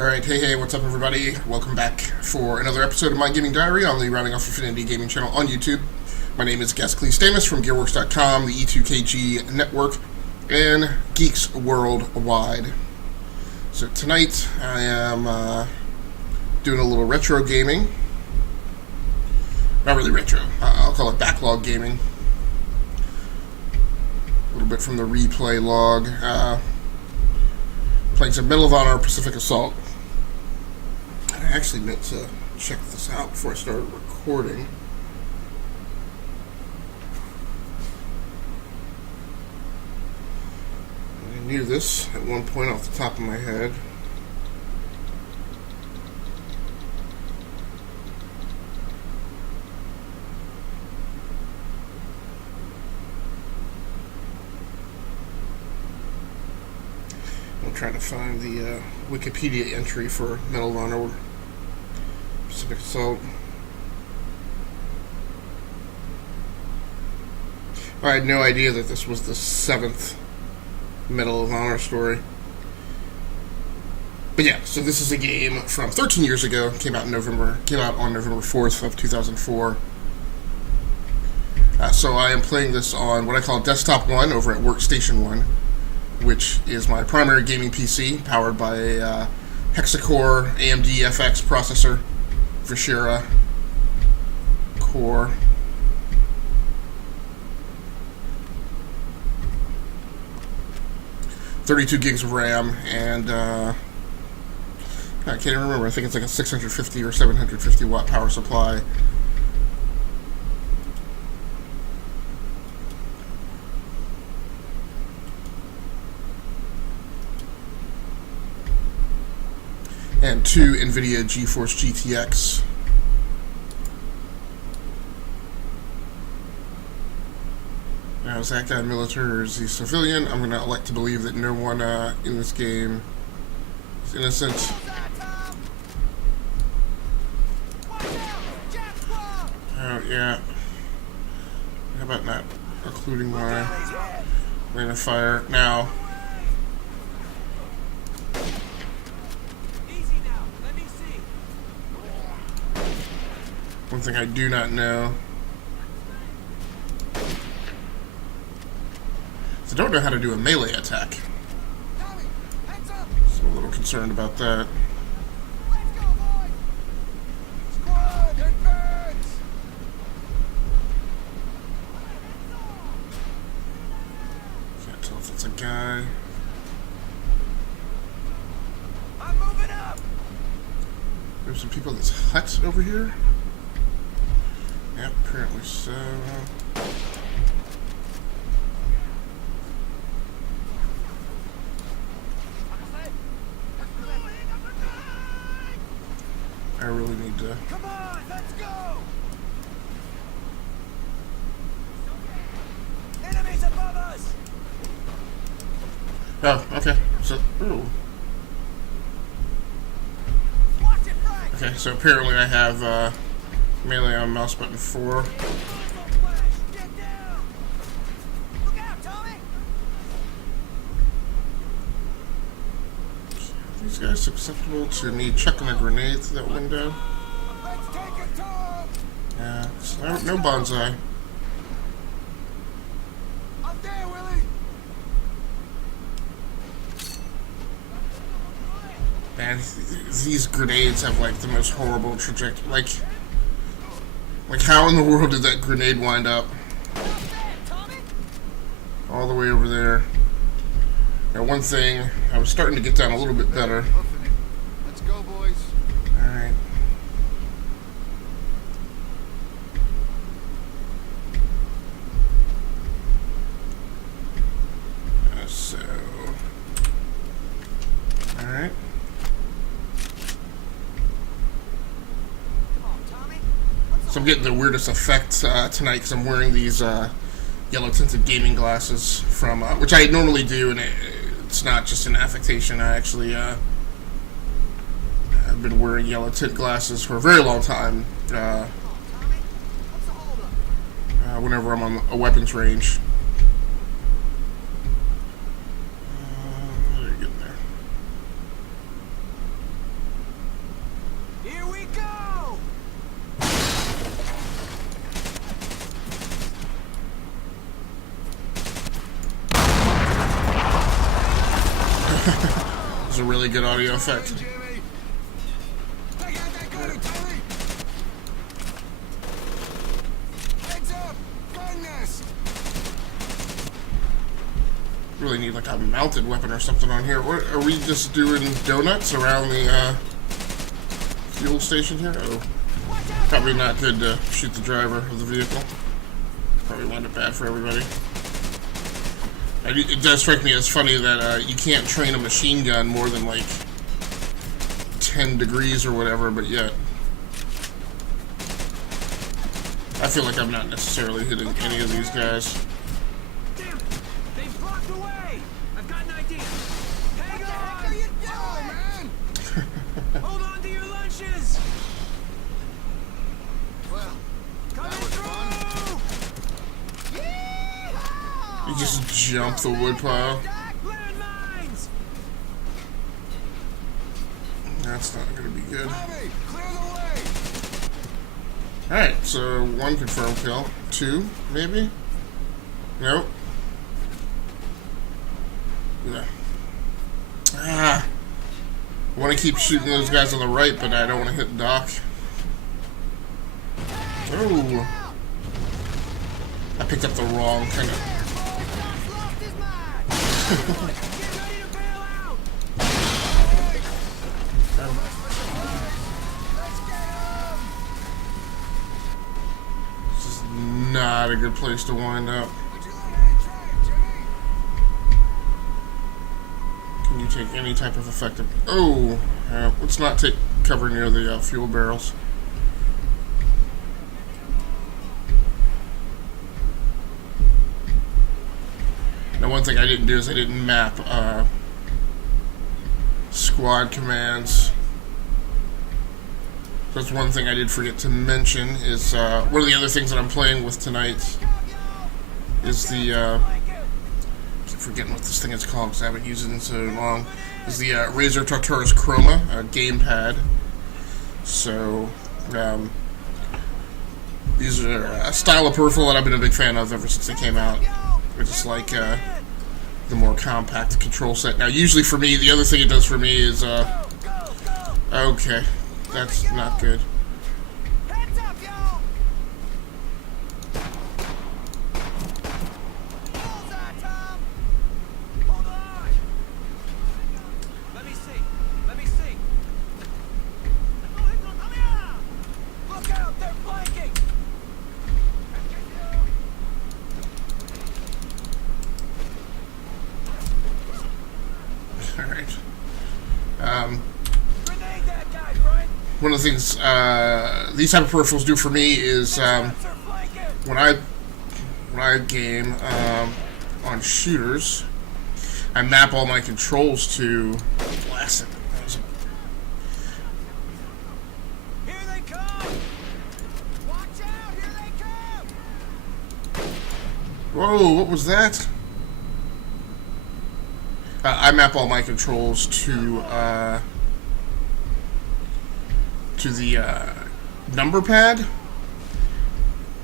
Alright, hey, what's up everybody? Welcome back for another episode of My Gaming Diary on the Rounding Off Infinity Gaming channel on YouTube. My name is Stamus from Geforce.com, the E2KG network, and Geeks Worldwide. So tonight I am doing a little retro gaming. Not really retro, I'll call it backlog gaming. A little bit from the replay log. Playing some Medal of Honor Pacific Assault. I actually meant to check this out before I started recording. I knew this at one point off the top of my head. I'm trying to find the Wikipedia entry for Medal of Honor Pacific Assault. I had no idea that this was the 7th Medal of Honor story. But yeah, so this is a game from 13 years ago. Came out on November 4th of 2004. So I am playing this on what I call Desktop 1 over at Workstation 1, which is my primary gaming PC, powered by a Hexacore AMD FX processor, Vishera core. .32 gigs of RAM, and I can't even remember. I think it's like a 650 or 750 watt power supply. And 2 NVIDIA Geforce GTX. Now, is that guy military or is he civilian? I'm going to elect to believe that no one in this game is innocent. Oh, yeah. How about not including my line of fire? Now, one thing I do not know is I don't know how to do a melee attack. So I'm a little concerned about that. Can't tell if it's a guy. There's some people in this hut over here. Yep, apparently so. I really need to. Come on, let's go! Enemies above us! Oh, okay. So, ooh. Okay, so apparently I have melee on mouse button 4. Are these guys susceptible to me chucking a grenade through that window? Yeah, no bonsai. Man, these grenades have like the most horrible trajectory. Like how in the world did that grenade wind up all the way over there? Now, one thing, I was starting to get down a little bit better. Let's go, boys. All right. So, all right. So I'm getting the weirdest effect tonight because I'm wearing these yellow tinted gaming glasses from which I normally do, and it's not just an affectation. I actually I've been wearing yellow tint glasses for a very long time. Whenever I'm on a weapons range. What are you getting there? It's a really good audio effect. Really need like a mounted weapon or something on here. What, are we just doing donuts around the fuel station here? Oh, probably not good to shoot the driver of the vehicle. Probably wind up bad for everybody. It does strike me as funny that you can't train a machine gun more than like 10 degrees or whatever, but yet I feel like I'm not necessarily hitting any of these guys. Damn it! They've blocked the way! I've got an idea! Hang on! Man! Hold on to your lunches! Well, Coming through! You just jump the woodpile. Landmines! That's not going to be good. Tommy, clear the way. Alright, so 1 confirmed kill. 2, maybe? Nope. No. Ah! I want to keep shooting those guys on the right, but I don't want to hit Doc. Oh! I picked up the wrong kind of... Get ready to bail out! This is not a good place to wind up. Can you take any type of effective... Oh! Let's not take cover near the fuel barrels. Now, one thing I didn't do is I didn't map squad commands. That's one thing I did forget to mention. Is one of the other things that I'm playing with tonight is the I keep forgetting what this thing is called because I haven't used it in so long. Is the Razer Tartarus Chroma gamepad. So these are a style of peripheral that I've been a big fan of ever since they came out. I just like the more compact control set. Now, usually for me, the other thing it does for me is okay, that's not good. Heads up, y'all! Bullseye, Tom! Hold on! Let me see. Let me see. Look out! They're flanking! Alright. Grenade that guy, Frank! One of the things these type of peripherals do for me is They're flanking! when I game on shooters, I map all my controls to blast it. Here they come! Watch out! Here they come! Whoa, what was that? I map all my controls to the number pad,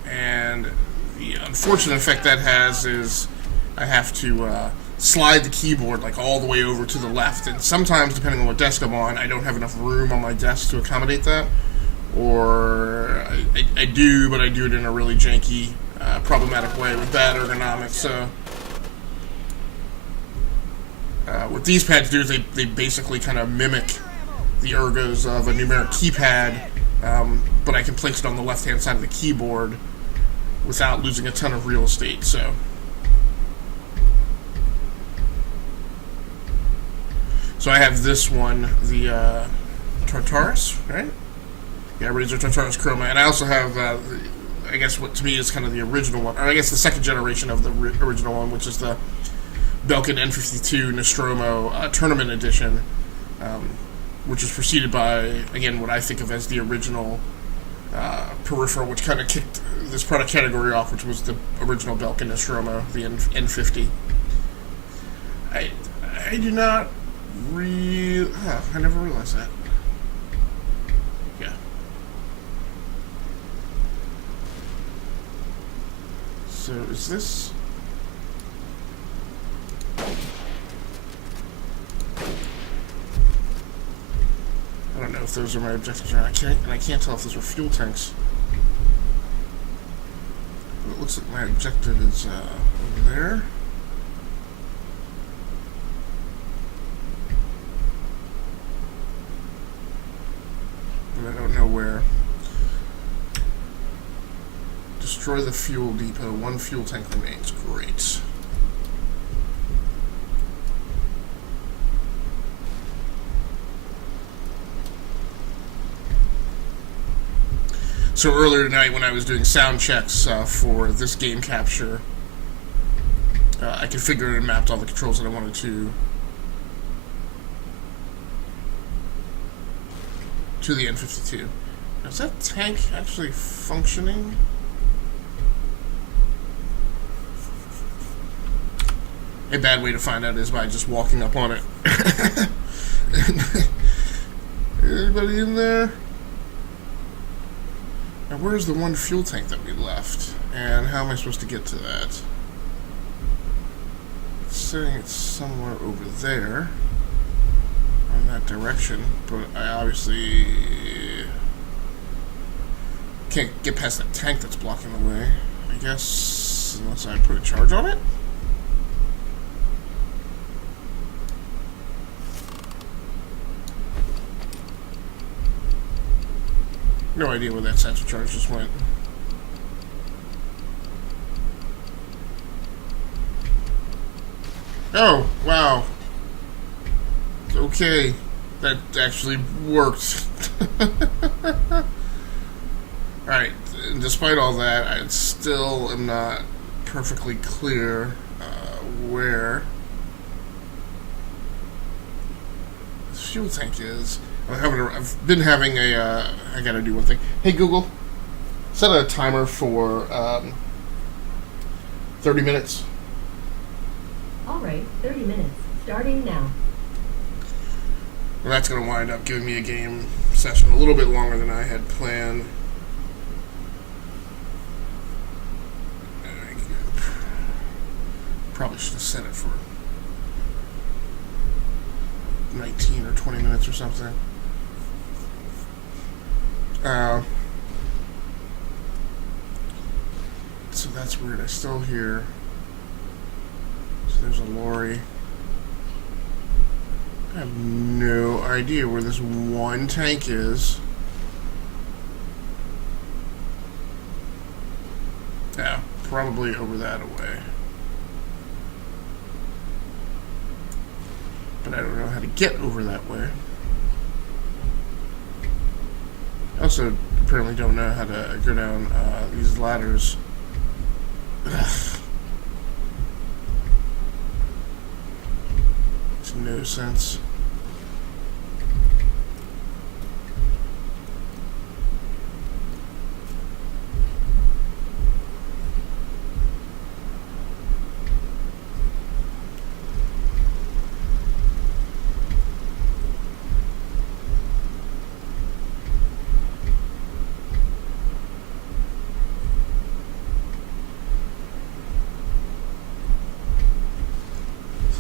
and the unfortunate effect that has is I have to slide the keyboard like all the way over to the left, and sometimes, depending on what desk I'm on, I don't have enough room on my desk to accommodate that, or I do, but I do it in a really janky, problematic way with bad ergonomics. So what these pads do is they basically kind of mimic the ergos of a numeric keypad, but I can place it on the left-hand side of the keyboard without losing a ton of real estate. So I have this one, the Tartarus, right? Yeah, Razer Tartarus Chroma, and I also have, I guess what to me is kind of the original one, or I guess the second generation of the original one, which is the Belkin N52 Nostromo Tournament Edition, which was preceded by, again, what I think of as the original peripheral, which kind of kicked this product category off, which was the original Belkin Nostromo, the N50. I do not really... I never realized that. Yeah. So, is this... if those are my objectives or not. I can't tell if those are fuel tanks. But it looks like my objective is over there. But I don't know where. Destroy the fuel depot. 1 fuel tank remains. Great. So earlier tonight when I was doing sound checks for this game capture, I configured and mapped all the controls that I wanted to the N52. Now, is that tank actually functioning? A bad way to find out is by just walking up on it. Anybody in there? Now, where's the 1 fuel tank that we left? And how am I supposed to get to that? It's saying it's somewhere over there, in that direction, but I obviously can't get past that tank that's blocking the way, I guess, unless I put a charge on it? No idea where that satchel charge just went. Oh, wow. Okay. That actually worked. Alright, despite all that, I still am not perfectly clear where the fuel tank is. I've been having a, I gotta do one thing. Hey Google, set a timer for 30 minutes. Alright, 30 minutes. Starting now. Well, that's gonna wind up giving me a game session a little bit longer than I had planned. Probably should have set it for 19 or 20 minutes or something. So that's weird. I still hear. So there's a lorry. I have no idea where this 1 tank is. Yeah, probably over that away. But I don't know how to get over that way. I also apparently don't know how to go down these ladders. Ugh. Makes no sense.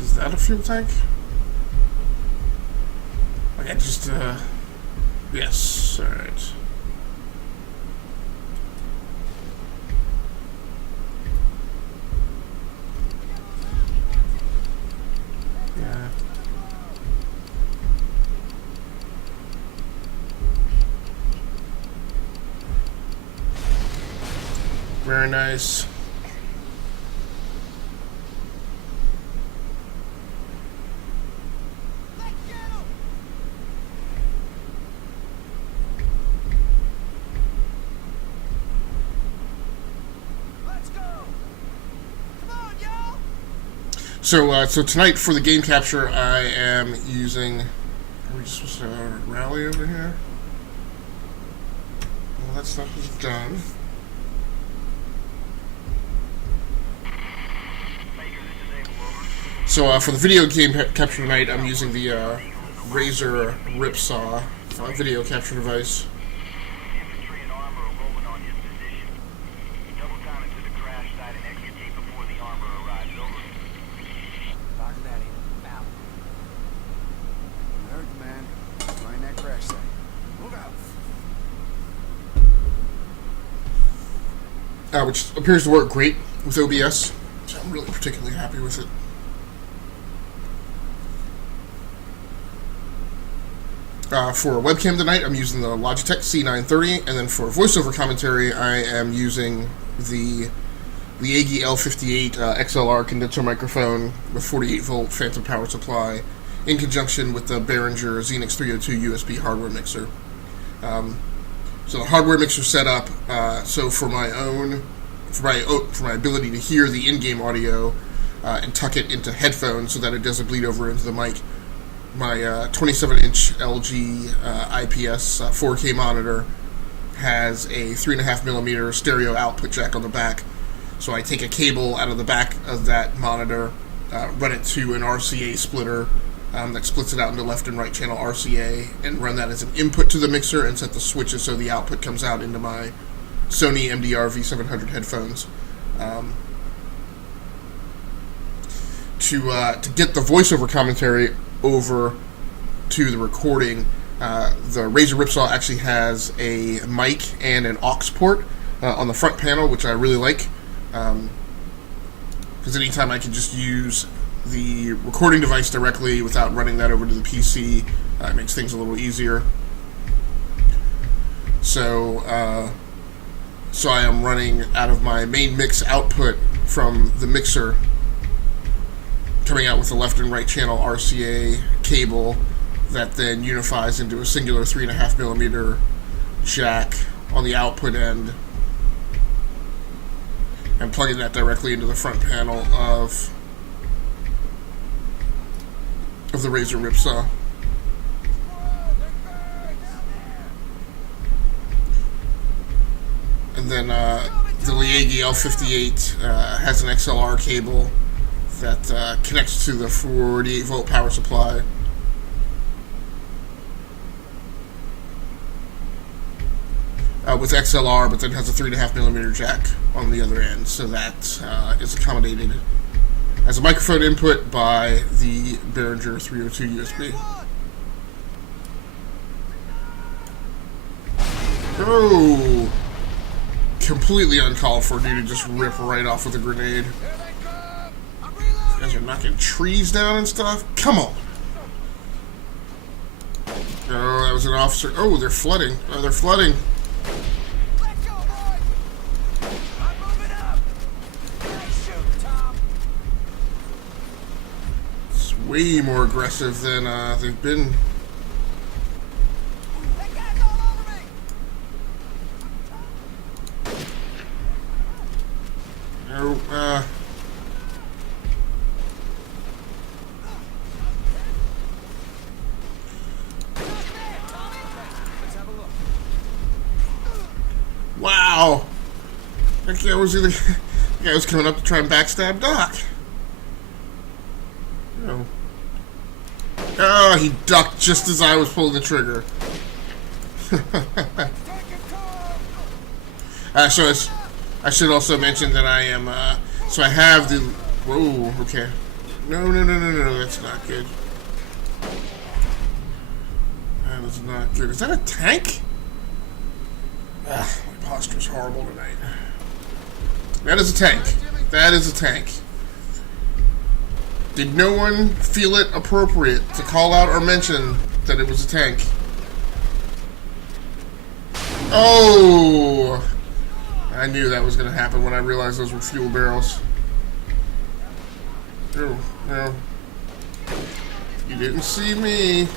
Is that a fuel tank? Like I just, yes, alright. Yeah. Very nice. So tonight for the game capture, I am using. Are we supposed to rally over here? Well, that stuff is done. So for the video game capture tonight, I'm using the Razer Ripsaw video capture device. Infantry and armor are rolling on your position. Double time it to the crash site and execute before the armor arrives. Over. Roger that, Ian. Out. You heard the man. Find that crash site. which appears to work great with OBS. So I'm really particularly happy with it. For webcam tonight, I'm using the Logitech C930, and then for voiceover commentary, I am using the AGI L58 XLR condenser microphone with 48-volt phantom power supply, in conjunction with the Behringer Xenix 302 USB hardware mixer. So the hardware mixer setup, so for my ability to hear the in-game audio and tuck it into headphones so that it doesn't bleed over into the mic, my 27-inch LG IPS 4K monitor has a 3.5mm stereo output jack on the back. So I take a cable out of the back of that monitor, run it to an RCA splitter that splits it out into left and right channel RCA, and run that as an input to the mixer and set the switches so the output comes out into my Sony MDR V700 headphones. To get the voiceover commentary over to the recording, the Razer Ripsaw actually has a mic and an aux port on the front panel, which I really like, because anytime I can just use the recording device directly without running that over to the PC, it makes things a little easier. So I am running out of my main mix output from the mixer, coming out with the left and right channel RCA cable that then unifies into a singular 3.5mm jack on the output end, and plugging that directly into the front panel of the Razer Ripsaw. And then the AGI L58 has an XLR cable that connects to the 48-volt power supply. With XLR, but then has a 3.5mm jack on the other end, so that is accommodated as a microphone input by the Behringer 302 USB. Oh! Completely uncalled for, dude, to just rip right off with a grenade. You guys are knocking trees down and stuff? Come on! Oh, that was an officer. Oh, they're flooding. Oh, they're flooding. It's way more aggressive than they've been. Oh, wow! That guy was coming up to try and backstab Doc. No. Oh, he ducked just as I was pulling the trigger. So I should also mention that I am, so I have the, whoa, okay. No, that's not good. That is not good. Is that a tank? My posture's horrible tonight. That is a tank. That is a tank. Did no one feel it appropriate to call out or mention that it was a tank? Oh! I knew that was going to happen when I realized those were fuel barrels. Oh, no. You didn't see me. You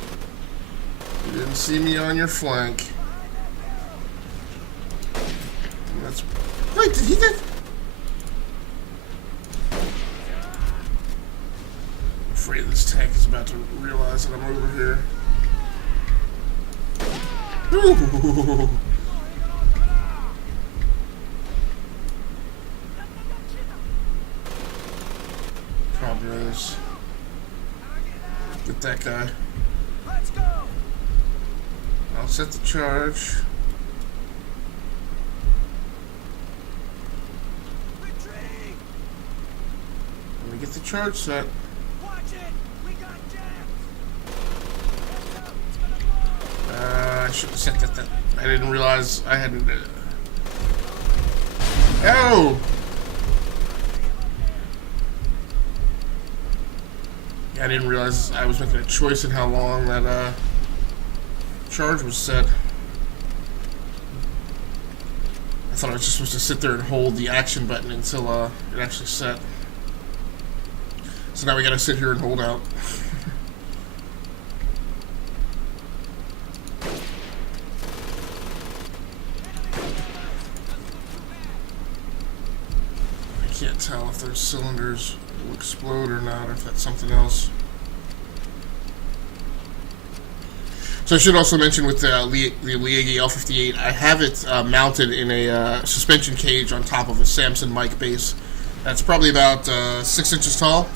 didn't see me on your flank. That's... Wait, did he get... I'm afraid this tank is about to realize that I'm over here. Ooh. Problem is, get that guy. Let's go. I'll set the charge. Retreat. Let me get the charge set. Watch it. We got jams. I should have set that. I didn't realize I hadn't. Oh! Yeah, I didn't realize I was making a choice in how long that charge was set. I thought I was just supposed to sit there and hold the action button until it actually set. So now we gotta sit here and hold out. I can't tell if those cylinders will explode or not, or if that's something else. So I should also mention with the Liegi L58, I have it mounted in a suspension cage on top of a Samson mic base. That's probably about 6 inches tall.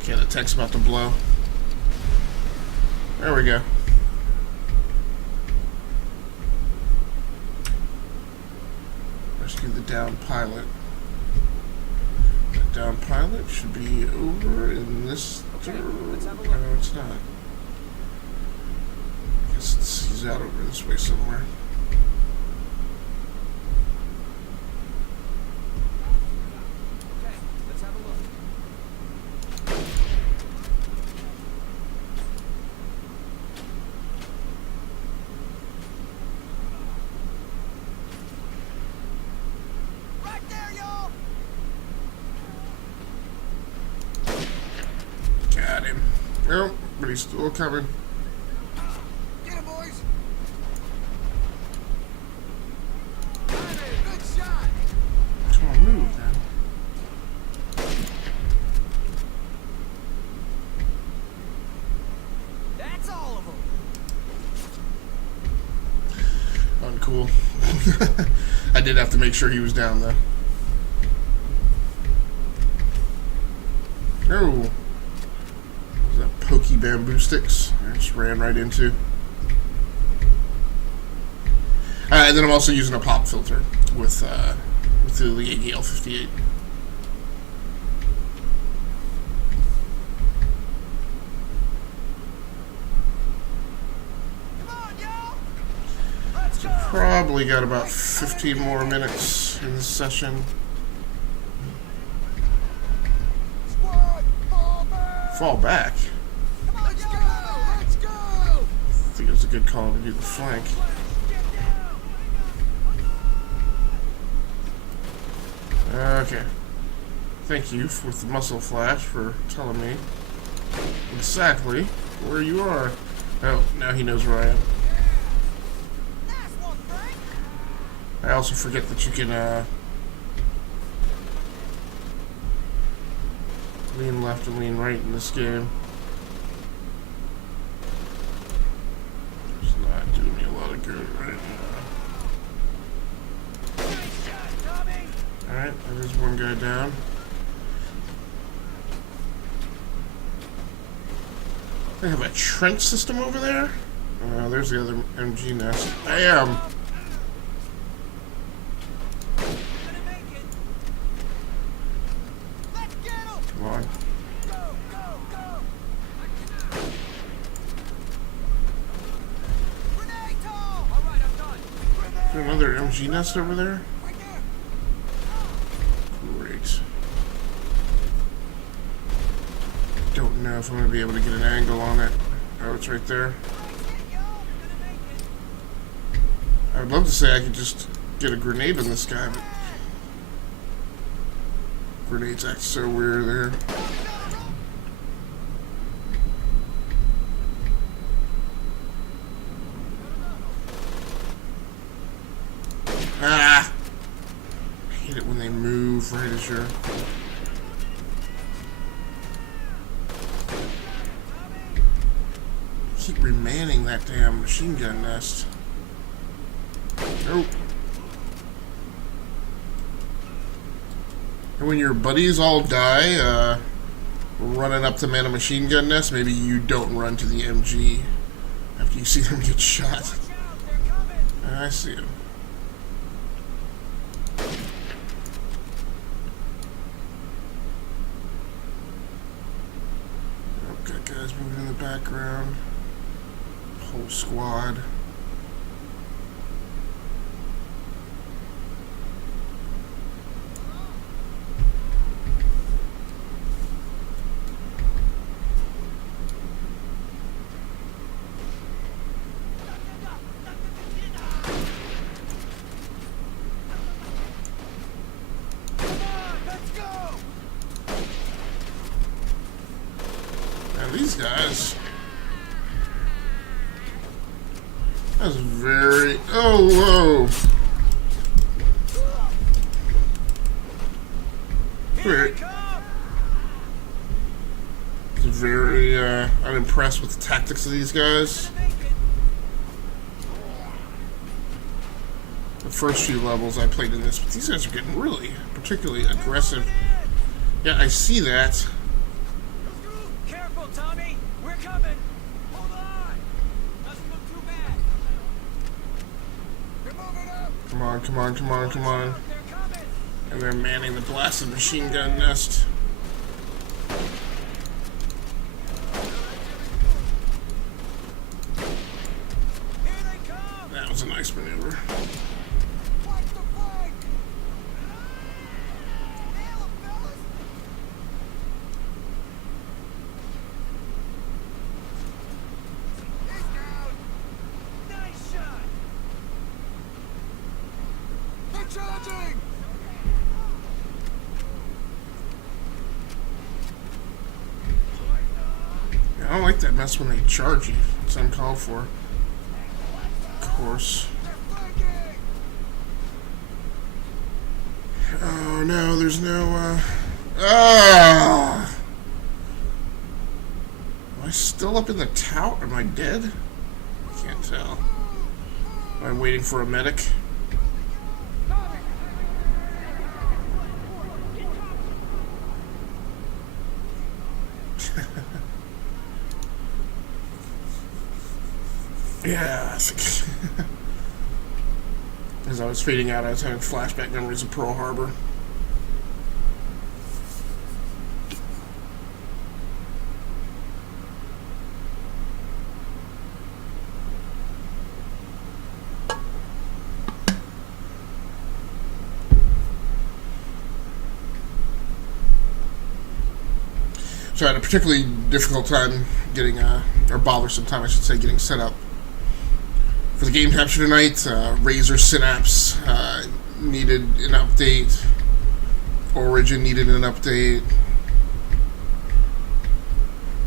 Okay, the tech's about to blow. There we go. Rescue the downed pilot. The downed pilot should be over in this direction. No, it's not. I guess he's out over this way somewhere. Okay, let's have a look. Right there, y'all! Got him. Nope, but he's still coming. Get him, boys! Good shot! Come on, move, man. That's all of them. Uncool. I did have to make sure he was down, though. Oh. What was that? Pokey bamboo sticks. I just ran right into. And then I'm also using a pop filter with the Liegi L58. Come on, y'all! Let's go! Probably got about 15 more minutes in this session. Squad, fall back! Fall back. Come on, let's go! Let's go! I think it was a good call to do the flank. Okay. Thank you with the muscle flash for telling me exactly where you are. Oh, now he knows where I am. Nice one, Frank! I also forget that you can lean left and lean right in this game. It's not doing me a lot of good right now. Nice shot, Tommy! Alright, there's one guy down. They have a trench system over there? There's the other MG nest. Bam! Gonna make it! Let's get him! Come on. Go, go, go! Grenade, Tom! All right, I'm done. Is there another MG nest over there? Right there! Great. Don't know if I'm going to be able to get an angle on it. Oh, it's right there. I would love to say I could just get a grenade on this guy, but grenades act so weird there. Ah! I hate it when they move right as you're... Keep remanning that damn machine gun nest. Nope. And when your buddies all die, running up to man a machine gun nest, maybe you don't run to the MG after you see them get shot. I see him. Oh, got guys moving in the background. Whole squad. these guys. That's very... Oh, whoa. Here they come! Very unimpressed with the tactics of these guys. Gonna make it. The first few levels I played in this, but these guys are getting really particularly aggressive. Yeah, I see that. Careful, Tommy! We're coming! Hold on. Doesn't look too bad. They're moving up. Come on, come on, come on, come on. They're coming! And they're manning the blasted machine gun nest. Here they come! That was a nice maneuver. Watch the flank. Nail 'em, fellas. He's down. Nice shot! They're charging. I don't like that mess when they charge you. It's uncalled for. Of course. They're flanking. Oh no, there's no, Ah! Am I still up in the tower? Am I dead? I can't tell. Am I waiting for a medic? Yeah, I think. As I was fading out, I was having flashback memories of Pearl Harbor. So I had a particularly difficult time getting, or bothersome time, I should say, getting set up for the game capture tonight. Razor Synapse needed an update. Origin needed an update.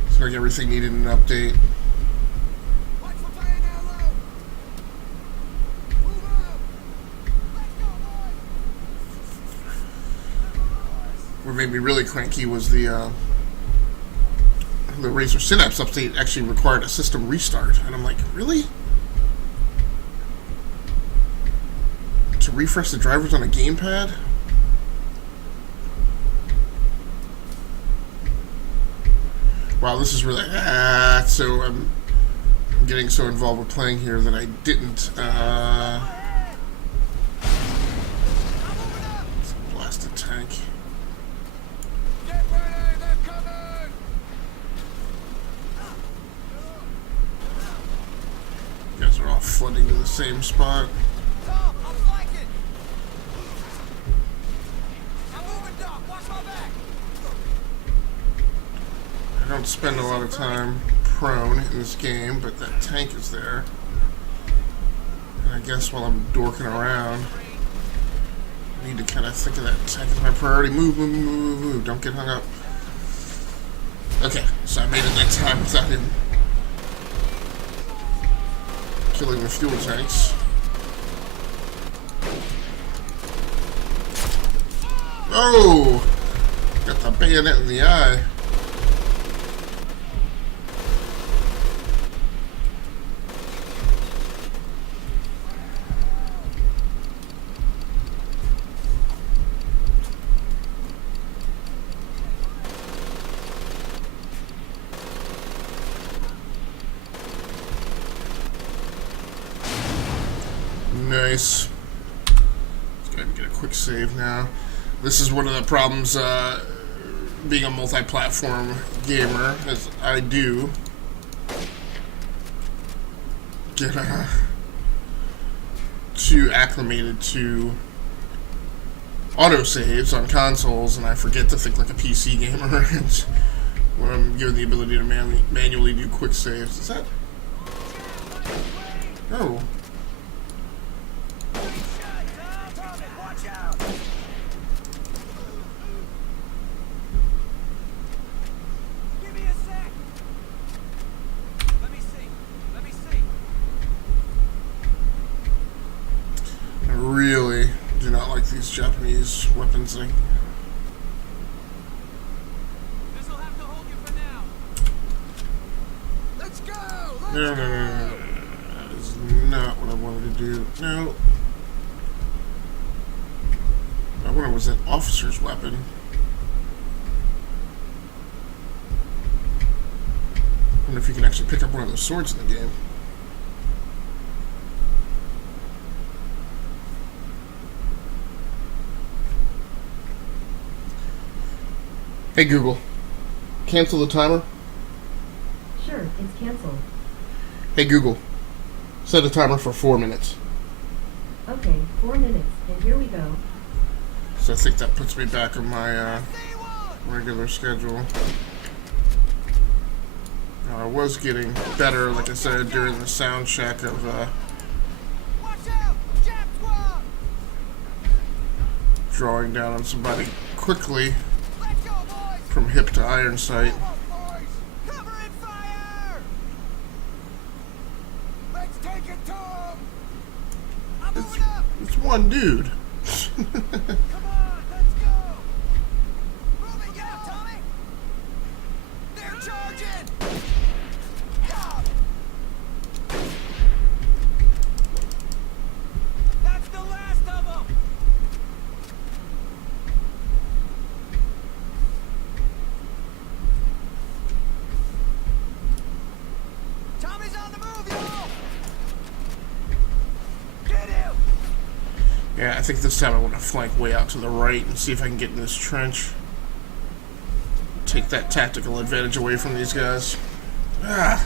It's like everything needed an update. Watch for fire down low. Move up. Let's go, boys. What made me really cranky was the Razor Synapse update actually required a system restart, and I'm like, really? To refresh the drivers on a gamepad? Wow, this is really so I'm getting so involved with playing here that I didn't blasted tank. Get ready. They're coming. You guys are all flooding to the same spot. Tom, I'm flanking. I'm moving, Doc. Watch my back. I don't spend a lot of time prone in this game, but that tank is there. And I guess while I'm dorking around, I need to kind of think of that tank as my priority. Move, move, move, move, move. Don't get hung up. Okay, so I made it that time without him killing the fuel tanks. Oh! Got the bayonet in the eye. Nice. Let's go ahead and get a quick save now. This is one of the problems being a multi-platform gamer, as I do get too acclimated to autosaves on consoles, and I forget to think like a PC gamer when I'm given the ability to manually do quick saves. Is that... Oh. Tommy, watch out! Give me a sec. these weapons thing. This'll have to hold you for now. Let's go! No. That is not what I wanted to do. No. I wonder, was that officer's weapon? I wonder if you can actually pick up one of those swords in the game. Hey Google, cancel the timer. Sure, it's canceled. Hey Google, set a timer for 4 minutes. Okay, 4 minutes, and here we go. So I think that puts me back on my See one! regular schedule. Now, I was getting better, like I said, during the sound check of Watch out! Jab squad! drawing down on somebody quickly Let's go, boys! from hip to iron sight. Come on, boys! Cover and fire! Let's take it to 'em! I'm moving up! It's one dude. Come on, let's go! Move it, yeah, Tommy! They're charging! Yeah. That's the last of them. Tommy's on the move, y'all! Get him! Yeah, I think this time I want to flank way out to the right and see if I can get in this trench. Take that tactical advantage away from these guys. Ah.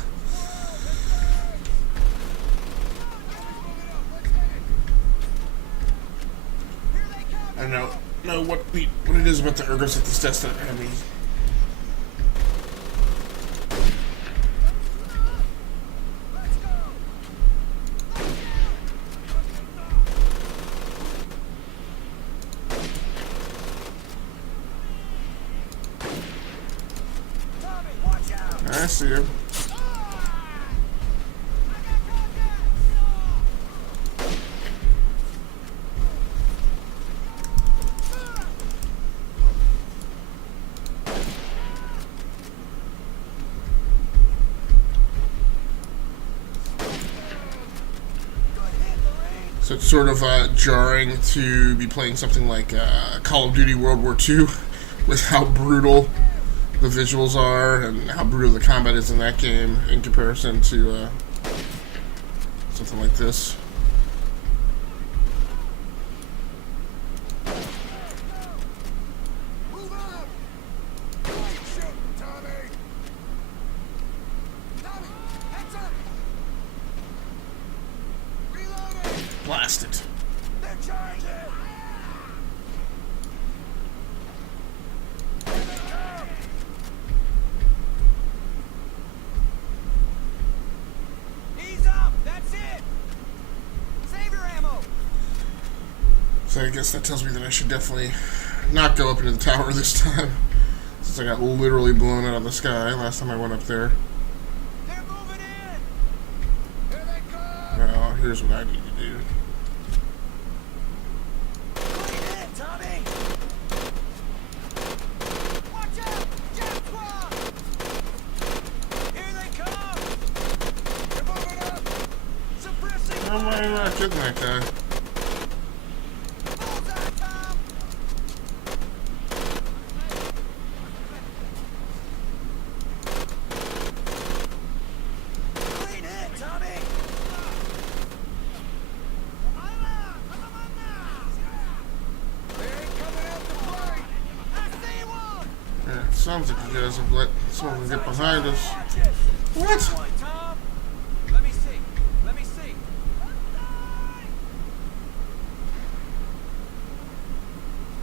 Here they come! I don't know what it is about the ergos at this test that have me. Let's go! Tommy, watch out! I see him. So it's sort of jarring to be playing something like Call of Duty World War II with how brutal the visuals are and how brutal the combat is in that game in comparison to something like this. Move up! Great shooting, Tommy! Tommy, heads up! Reloading! Blast it. They're charging! Here they come! Ease up! That's it! Save your ammo! So I guess that tells me that I should definitely not go up into the tower this time, since I got literally blown out of the sky last time I went up there. They're moving in! Here they come! Well, here's what I need to do. Clean it, Tommy! Watch out! Jab squad! Here they come! They're moving up! Suppressing How am I not getting that guy? bullseye, Tom! Clean hit, Tommy! They ain't coming out to play! I see one! Yeah, it sounds like you guys have let someone get behind us. Watch it! What? One, Tom. Let me see. Let me see.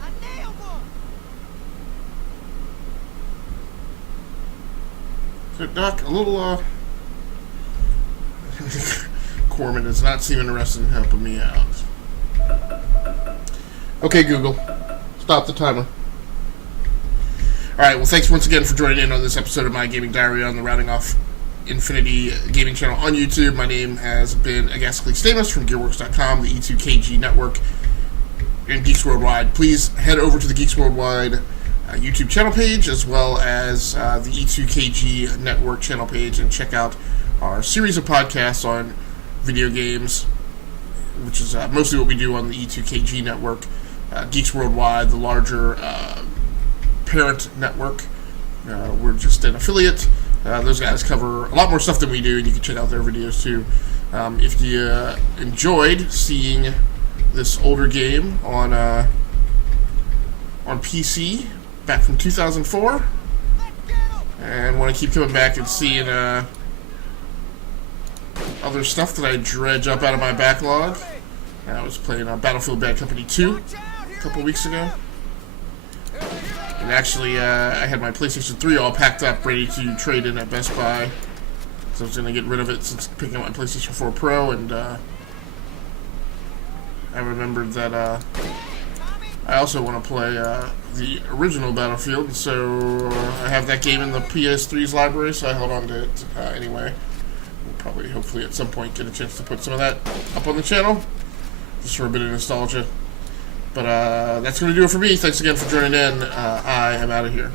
I nailed one! So, Doc, a little, Corman does not seem interested in helping me out. Okay, Google. Stop the timer. Alright, well, thanks once again for joining in on this episode of My Gaming Diary on the Rounding Off Infinity Gaming channel on YouTube. My name has been Agasically Stamus from Gearworks.com, the E2KG network. and Geeks Worldwide, please head over to the Geeks Worldwide YouTube channel page, as well as the E2KG Network channel page, and check out our series of podcasts on video games, which is mostly what we do on the E2KG Network. Geeks Worldwide, the larger parent network. We're just an affiliate. Those guys cover a lot more stuff than we do, and you can check out their videos too. If you enjoyed seeing this older game on PC back from 2004, and want to keep coming back and seeing other stuff that I dredge up out of my backlog. I was playing Battlefield Bad Company 2 a couple weeks ago. And actually, I had my PlayStation 3 all packed up, ready to trade in at Best Buy. So I was going to get rid of it since picking up my PlayStation 4 Pro, and I remembered that I also want to play the original Battlefield, so I have that game in the PS3's library, so I held on to it anyway. We'll probably, hopefully, at some point get a chance to put some of that up on the channel, just for a bit of nostalgia. But that's going to do it for me. Thanks again for joining in. I am out of here.